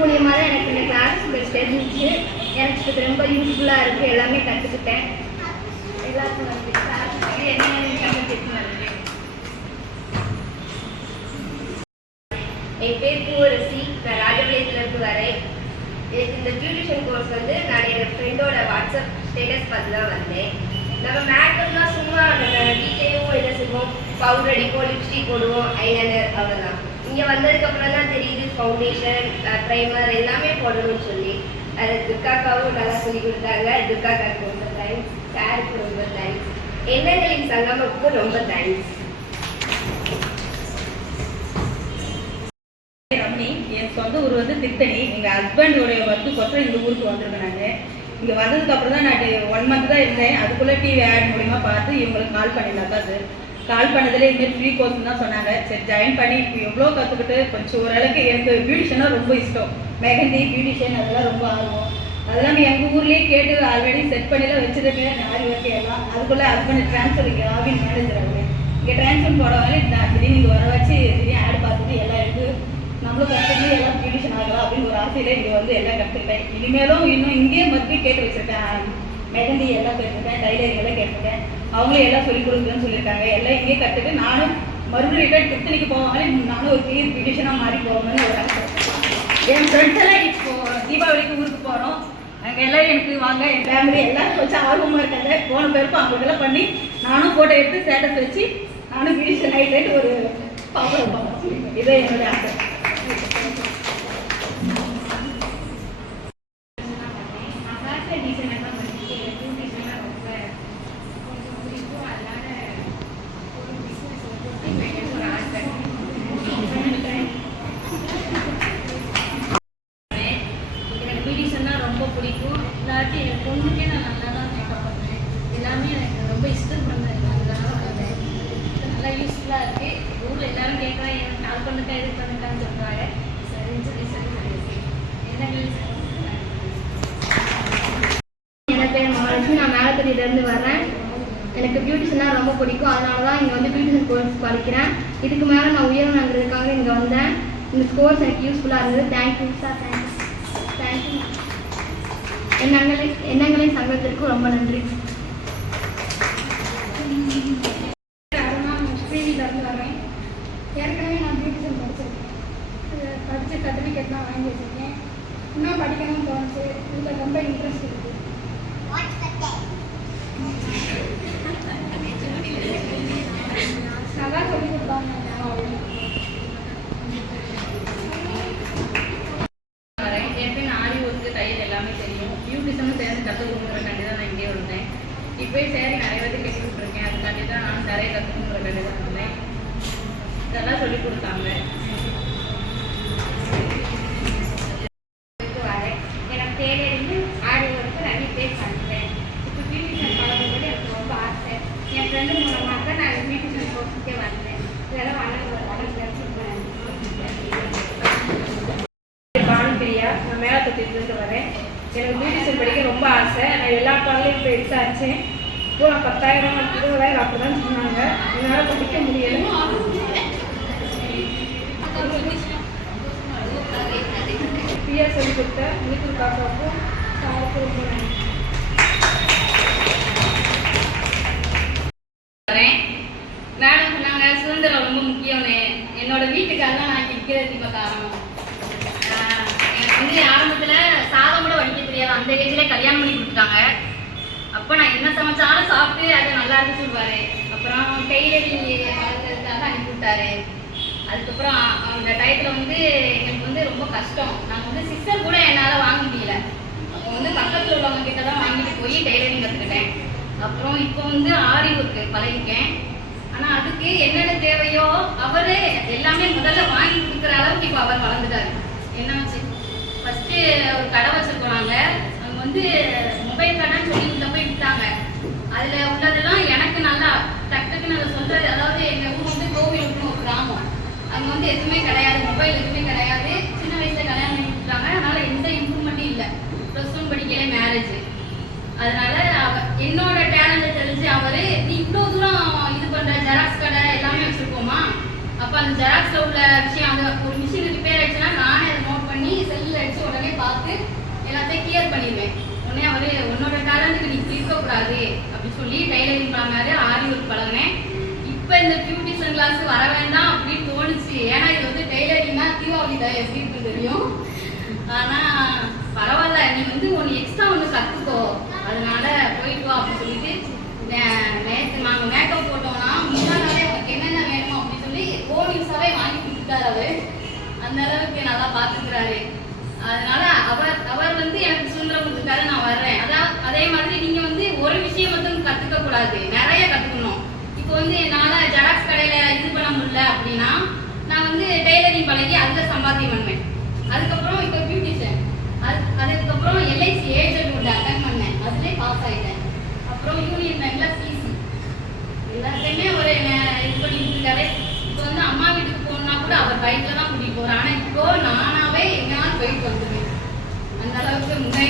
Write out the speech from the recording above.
மூலியமாக தான் எனக்கு இந்த கிளாஸ் தெரிஞ்சிச்சு. எனக்கு ரொம்ப யூஸ்ஃபுல்லாக இருக்குது. எல்லாமே கற்றுக்கிட்டேன். எல்லாருக்கும் வந்து என் பேர் பூவரசி. நான் ராஜபாளையத்துலேருந்து வரேன். இந்த பியூட்டிஷியன் கோர்ஸ் வந்து நான் என் ஃப்ரெண்டோட வாட்ஸ்அப் ஸ்டேட்டஸ் பார்த்து தான் வந்தேன். நம்ம மேக்கப்லாம் சும்மா நம்ம வீட்லேயும் என்ன செய்வோம், பவுடர் அடிப்போம், லிப்ஸ்டிக் போடுவோம், ஐலைனர், அவ்வளோதான். இங்கே வந்ததுக்கப்புறம் தான் தெரியுது ஃபவுண்டேஷன், ப்ரைமர் எல்லாமே போடணும்னு சொல்லி. அது துர்காக்காவும் நல்லா சொல்லி கொடுத்தாங்க. துர்காக்காவுக்கு ரொம்ப தேங்க்ஸ், சாருக்கு ரொம்ப தேங்க்ஸ், எண்ணங்களின் சங்கமத்துக்கும் ரொம்ப தேங்க்ஸ். ரம்னி, என் சொந்த ஊர் வந்து திருத்தணி. எங்கள் ஹஸ்பண்டோடைய ஒர்க்கு கொத்தரை இந்த ஊருக்கு வந்திருக்கேன். நான் இங்கே வந்ததுக்கப்புறம் தான் நான் 1 மந்த் தான் இருந்தேன். அதுக்குள்ளே டிவி ஆட் மூலிமா பார்த்து இவங்களுக்கு கால் பண்ணிடலாம் தான். அது கால் பண்ணதில் இதுமாரி ஃப்ரீ கோர்ஸ் தான் சொன்னாங்க. சரி ஜாயின் பண்ணி இப்போ எவ்வளோ கற்றுக்கிட்டு கொஞ்சம் ஓரளவுக்கு எனக்கு பியூட்டிஷனாக ரொம்ப இஷ்டம். மெஹந்தி, பியூட்டிஷியன் அதெல்லாம் ரொம்ப ஆர்வம். அதெல்லாம் எங்கள் ஊர்லேயே கேட்டு ஆல்ரெடி செட் பண்ணிலாம் வச்சுருக்கேன். ஆரி ஒர்க்கு எல்லாம். அதுக்குள்ளே ஹஸ்பண்ட் ட்ரான்ஸ்ஃபர் இங்கே ஆவின் மேனேஜர் அவங்க இங்கே ட்ரான்ஸ்ஃபர் போடவாலே நான் திடீர்னு இங்கே வர வச்சு திடீர்னு ஆட் பார்த்துட்டு எல்லாம் இருக்குது. நம்மளும் கற்றுக்கிட்டு எல்லாம் பியூட்டிஷன் ஆகலாம் அப்படின்னு ஒரு ஆசையில் இங்கே வந்து எல்லாம் கற்றுக்கிட்டேன். இனிமேலும் இன்னும் இங்கேயே மறுபடியும் கேட்டு வச்சுருக்கேன். மெஹந்தி எல்லாம் கேட்டிருக்கேன், டைலரிங் எல்லாம் கேட்டிருக்கேன். அவங்களே எல்லாம் சொல்லிக் கொடுக்குறேன்னு சொல்லியிருக்காங்க. எல்லாம் இங்கேயே கற்றுட்டு நானும் மறுபடியும் ரிட்டர்ன் திருத்தணிக்கு போவாங்களே நானும் ஒரு கிளியர் பியூட்டிஷனாக மாறி போவேன்னு ஒரு ஆசை. என் ஃப்ரெண்ட்ஸ் எல்லாம் இப்போது தீபாவளிக்கு ஊருக்கு போகிறோம். அங்கே எல்லாம் எனக்கு வாங்க, என் ஃபேமிலி எல்லாம் கொஞ்சம் ஆர்வமாக இருக்காங்க. போன பேருக்கும் அவங்களுக்கெல்லாம் பண்ணி நானும் ஃபோட்டோ எடுத்து ஸ்டேட்டஸ் வச்சு நானும் பியூட்டிஷன் ஆகிட்டு ஒரு பாப்பா பார்ப்பேன். இதே என்னோட ஆசை. ரொம்ப பிடிக்கும். இல்லாட்டி என் பொண்ணுக்கே நான் நல்லா தான் மேக்கப் பண்ணுவேன். எல்லாமே எனக்கு ரொம்ப இஷ்டம் பண்ணேன். அதனால வந்தேன். நல்லா யூஸ்ஃபுல்லாக இருக்குது. ஊரில் எல்லோரும் கேட்குறாங்க, எனக்கு கால் பண்ணுக்கா இது பண்ணுக்கான்னு சொல்கிறாங்க. சரின்னு சொல்லி என்ன என் பேர் மகாலட்சுமி. நான் மேலத்தடியிலேருந்து வரேன். எனக்கு பியூட்டிஷனாக ரொம்ப பிடிக்கும். அதனால தான் இங்கே வந்து பியூட்டிஷன் கோர்ஸ் படிக்கிறேன். இதுக்கு மேலே நான் உயரணுங்கிறதுக்காக இங்கே வந்தேன். இந்த கோர்ஸ் எனக்கு யூஸ்ஃபுல்லாக இருந்தது. Thank you sir. தேங்க்யூ. எண்ணங்களின் சங்கத்திற்கு ரொம்ப நன்றி. ஸ்ரீவிலேருந்து வரேன். ஏற்கனவே நான் பியூட்டிஷன் படிச்சிருக்கேன். படித்த சர்டிஃபிகேட்லாம் வாங்கி வச்சுருக்கேன். இன்னும் படிக்கணும்னு தோணுச்சு. இதில் ரொம்ப இன்ட்ரெஸ்ட் இருக்குது. நல்லா சொல்லிக் கொடுப்பாங்க. சேர்ந்து கற்றுக்கணுங்கிறக்காண்டி தான் நான் இங்கே வந்தேன். இப்போயே சேரீ நிறைய பேருக்கு கட்டி கொடுத்துருக்கேன். அதுக்காண்டி தான் நான் நிறைய கற்றுக்கணுங்கிறக்காண்டி தான் வந்தேன். இதெல்லாம் சொல்லிக் கொடுத்தாங்க. எனக்கு தேவையிருந்து ஆரி ஒர்க்கு நிறைய பேர் பண்ணுறேன். இப்போ பியூட்டிஷன் பழகும்போது எனக்கு ரொம்ப ஆசை. என் ஃப்ரெண்டு மூலமாக தான் நான் பியூட்டிஷன் கோர்ஸுக்கே வந்தேன். இதெல்லாம் வளர்ந்துருப்பேன். பானுப்பிரியா. நான் மேலத்தொட்டிலேருந்து வரேன். எனக்கு பியூட்டிஷன் படிக்க ரொம்ப ஆசை. நான் எல்லா பாடலையும் இப்போ விசாரித்தேன். இப்போ 10,000 20,000 அப்படி தான் சொன்னாங்க. என்னால் படிக்க முடியலை. ஃப்ரீயாக சொல்லிக் கொடுத்த வீட்டு காக்காவுக்கும் சாருக்கும் ரொம்ப நன்றி. மேடம் சொன்னாங்க சுதந்திரம் ரொம்ப முக்கியம்னு. என்னோட வீட்டுக்காக தான் நான் நிற்கிறது இப்போ காரணம். எனக்கு வந்து ஆரம்பத்தில் சாதம் கூட வடிக்க தெரியாது. அந்த ஏஜ்லேயே கல்யாணம் பண்ணி கொடுத்துட்டாங்க. அப்போ நான் என்ன சமைச்சாலும் சாப்பிட்டு அதை நல்லா இருக்கு சொல்லுவார். அப்புறம் டெய்லரிங் வளர்க்குறதுக்காக அனுப்பி விட்டாரு. அதுக்கப்புறம் அந்த டயத்தில் வந்து எனக்கு வந்து ரொம்ப கஷ்டம். நாங்கள் வந்து சிஸ்டர் கூட என்னால் வாங்க முடியல. அப்போ வந்து பக்கத்தில் உள்ளவங்க கிட்ட தான் வாங்கிட்டு போய் டெய்லரிங் கற்றுக்கிட்டேன். அப்புறம் இப்போ வந்து ஆரி ஒர்க்கு பழகிக்கேன். ஆனால் அதுக்கு என்னென்ன தேவையோ அவரே எல்லாமே முதல்ல வாங்கி கொடுக்குற அளவுக்கு இப்போ அவர் வளர்ந்துட்டாரு. என்ன வச்சு ஃபஸ்ட்டு ஒரு கடை வச்சுருக்கோம் நாங்கள். அங்கே வந்து மொபைல் கடைன்னு சொல்லி உள்ள போய் விட்டாங்க. அதில் உள்ளதெல்லாம் எனக்கு நல்லா டக்குன்னு அதை சொல்கிறது. அதாவது எங்கள் ஊர் வந்து கோவிலுக்குன்னு ஒரு கிராமம். அங்கே வந்து எதுவுமே கிடையாது, மொபைல் எதுவுமே கிடையாது. சின்ன வயசில் கல்யாணம் பண்ணி கொடுத்தாங்க. அதனால் எந்த இம்ப்ரூவ்மெண்ட்டும் இல்லை. ப்ளஸ் ஒன் படிக்கல மேரேஜ். அதனால என்னோட டேலண்ட்டை தெரிஞ்சு அவர் நீ இவ்வளோ தூரம் இது பண்ணுற ஜெராக்ஸ் கடை எல்லாமே வச்சுருக்கோமா, அப்போ அந்த ஜெராக்ஸில் உள்ள விஷயம் அந்த ஒரு மிஷின் ரிப்பேர் ஆயிடுச்சுன்னா நானே அதை நோட் பண்ணி செல்லில் அடித்து உடனே பார்த்து எல்லாத்தையும் கிளியர் பண்ணிடுவேன். உடனே அவர் உன்னோட டேலண்ட்டுக்கு நீ இருக்கக்கூடாது அப்படின்னு சொல்லி டைலரிங் பண்ணாரு. ஆரி ஒர்க் பழகினேன். இப்போ இந்த பியூட்டிஷியன் கிளாஸ் வர வேண்டாம் அப்படின்னு தோணுச்சு. ஏன்னா இது வந்து டைலரிங்னா தீபாவளி தான் எப்படி இருக்குன்னு தெரியும். ஆனால் பரவாயில்ல, நீ வந்து ஒன்று எக்ஸ்ட்ரா ஒன்று கற்றுக்கோ, அதனால போயிட்டு வா அப்படின்னு சொல்லிட்டு நேற்று நாங்கள் மேக்கப் போட்டோம்னா முன்னாடியே உனக்கு என்னென்ன வேணுமோ அப்படின்னு சொல்லி கோவில்ஸாவே வாங்கி கொடுத்துட்டாரு அவர். அந்த அளவுக்கு நல்லா பார்த்துக்கிறாரு. அதனால அவர் வந்து எனக்கு சுதந்திரம் கொடுத்துட்டாரு, நான் வர்றேன். அதே மாதிரி நீங்கள் வந்து ஒரு விஷயம் மட்டும் கற்றுக்க கூடாது, நிறைய கற்றுக்கணும். இப்போ வந்து என்னால் ஜெராக்ஸ் கடையில் இது பண்ண முடியல அப்படின்னா நான் வந்து டெய்லரிங் பழகி அதில் சம்பாத்தியம் பண்ணுவேன். அதுக்கப்புறம் இப்போ பியூட்டிஷியன், அதுக்கப்புறம் எல்ஐசி ஏஜென்ட் ஒன்று அட்டன் பண்ணேன், அதுலேயே பாஸ் ஆகிட்டேன். அப்புறம் யூனியன் பேங்க்ல சிசி எல்லாத்தையுமே ஒரு இது பண்ணி கொடுத்துட்டாரு. இப்போ வந்து அம்மா வீட்டுக்கு போகணுன்னா கூட அவர் பைக்கில் தான் கூட்டிகிட்டு போகிறார். ஆனால் இப்போ நானாகவே எங்கேயாவது போயிட்டு வந்துடுவேன். அந்த அளவுக்கு முன்னேறி